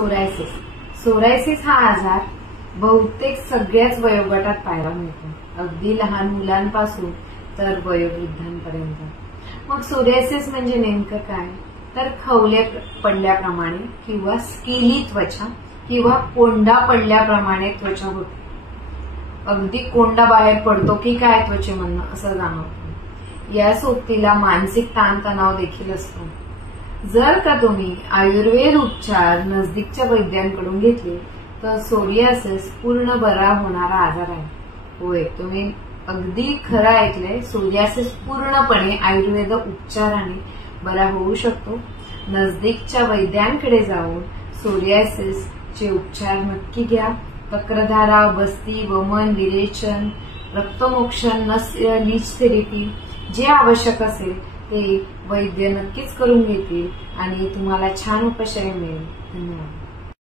Psoriasis psoriasis हा आजार बहुतेक सगळ्याच वयोगटात पाहायला मिळतो, अगदी लहान मुलांपासून तर वयोवृद्धांपर्यंत। मग सोरायसिस म्हणजे नेमकं काय, तर खवले पडल्याप्रमाणे किंवा स्किली त्वचा किंवा कोंडा पडल्याप्रमाणे त्वचा होते। अगदी कोंडा बाहेर पडतो की काय त्वचेमधनं असं जाणवतं। या सोबतीला मानसिक ताणतणाव देखील असतो। जर का तुम्ही आयुर्वेद उपचार नजदीकच्या वैद्यांकडून घेतले तर सोरियासिस पूर्ण बरा होणारा आजार आहे। होय, तुम्ही अगदी खरं ऐकलंय, सोरियासिस पूर्णपणे आयुर्वेद उपचाराने बरा होऊ शकतो। नजदीकच्या वैद्यांकडे जाऊन सोरियासिस चे उपचार नक्की घ्या। तक्रधारा, बस्ती, वमन, विरेचन, रक्तमोक्षण, नस्य, लीच थेरपी जे आवश्यक असेल ते वैद्य नक्कीच करून घेतील आणि तुम्हाला छान उपशम मिळेल। धन्यवाद।